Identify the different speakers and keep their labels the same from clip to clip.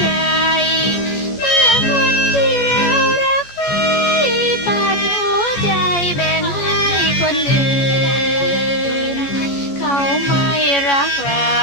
Speaker 1: ใจ เมื่อคนที่เรารักใครปัดหัวใจแบ่งให้คนอื่น เขาไม่รักเรา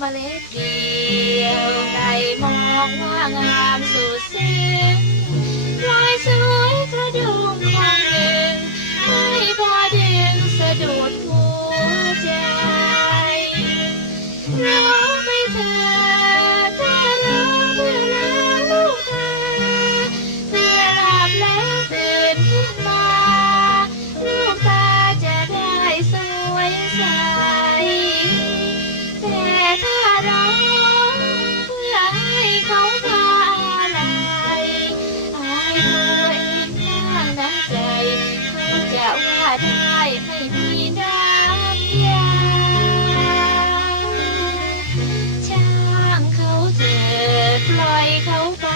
Speaker 1: เมล็ดเดียวได้มองว่างามสุดซึ้งปลายสวยกระดุมคนหนึ่งไม่พอดึงสะดุดหัวใจร้องไปเถิดถ้าร้เพื่อลาลูกเธอเพื่อหลับแล้วตื่นขึ้นมาลูกตาจะได้สวยใส ได้ไม่มีน้ำยาช่างเขาเถิดปล่อยเขาไป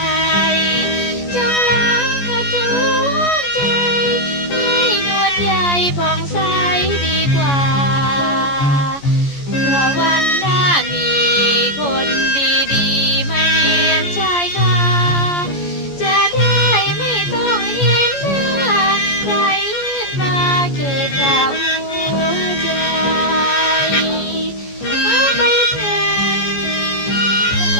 Speaker 1: จงรักเขาจงใจให้ดวงใหญ่ผ่องใส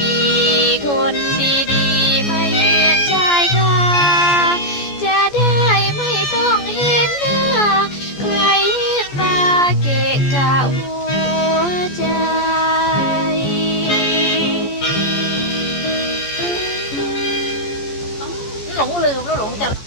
Speaker 1: มีคนดีๆมาเยือนชายคาจะได้ไม่ต้องเห็นหน้าใครมาเกะกะหัวใจ
Speaker 2: หลงลืมแล้วหลงจำ